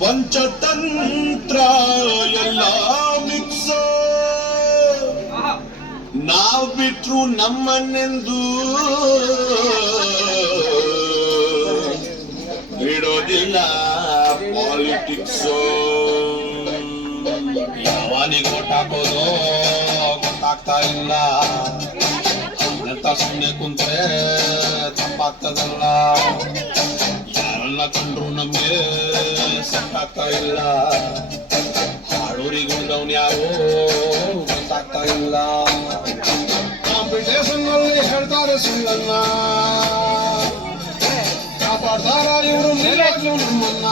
ಪಂಚತಂತ್ರ ಎಲ್ಲ ಮಿಕ್ಸ್ ನಾವ್ ಬಿಟ್ರು ನಮ್ಮನ್ನೆಂದು ಬಿಡೋದಿಲ್ಲ ಪಾಲಿಟಿಕ್ಸ್. ಯಾವನಿಗೆ ಓಟ್ ಹಾಕೋದು ಗೊತ್ತಾಗ್ತಾ ಇಲ್ಲ ಅಂತ ಸುಮ್ಮನೆ ಕುಂತ್ರೆ ತಪ್ಪಾಗ್ತದಲ್ಲ. ಯಾರನ್ನ ಕಂಡ್ರು ನಮ್ಗೆ ಸೆಟ್ ಆಗ್ತಾ ಇಲ್ಲ. ಹಾಡೋರಿಗೆ ಉಳಿದವನ್ ಯಾರೋ ಗೊತ್ತಾಗ್ತಾ ಇಲ್ಲ. ಕಾಂಪಿಟೇಷನ್ ನಲ್ಲಿ ಹೇಳ್ತಾರೆ ಸುಳ್ಳನ್ನ, ಕಾಪಾಡ್ತಾರ ಇವರು ಮೇಲಾಗ್ಲೂ ನಮ್ಮನ್ನ.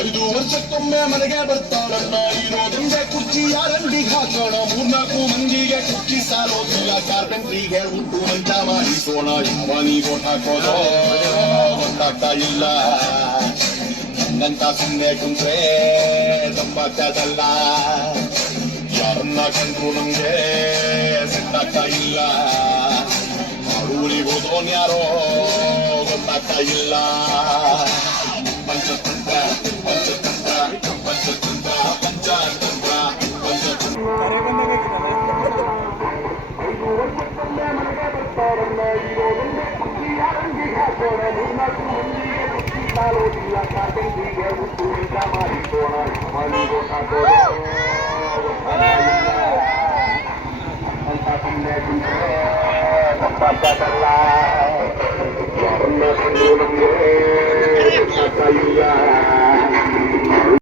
5 ವರ್ಷಕ್ಕೊಮ್ಮೆ ಮನೆಗೆ ಬರ್ತಾರಣ್ಣ, ಇರೋದ್ರಿಂದ ಕುರ್ಚಿ ಯಾರಂಡಿಗೆ ಹಾಕೋಣ. 3-4 ಮಂದಿಗೆ ಕುರ್ಚಿ ಸಾಲೋದಿಲ್ಲ, ಕಾರ್ಪೆಂಟ್ರಿಗೆ ಉಂಟು ಮಂಚ ಮಾಡಿಸೋಣ. ಯಾವನಿಗೆ ಓಟ್ ಹಾಕೋದೋ ಗೊತ್ತಾಗ್ತಾ ಇಲ್ಲ. ಹಂಗಂತ ಸುಮ್ಮನೆ ಕುಂತ್ರೆ ತಪ್ಪಾಗ್ತದಲ್ಲ. ಯಾರನ್ನ ಕಂಡ್ರು ನಮ್ಗೆ ಸಿಟ್ಟಾಗ್ತಾ ಇಲ್ಲ. ಊರಿಗೆ ಹೋದೋನ್ ಯಾರೋ ಗೊತ್ತಾಗ್ತಾ ಇಲ್ಲ. ಪಂಚತಂತ್ರ ಪಂಚತಂತ್ರ ಪಂಚತಂತ್ರ ಪಂಚತಂತ್ರ ಪಂಚತಂತ್ರ ಇಲ್ಲ.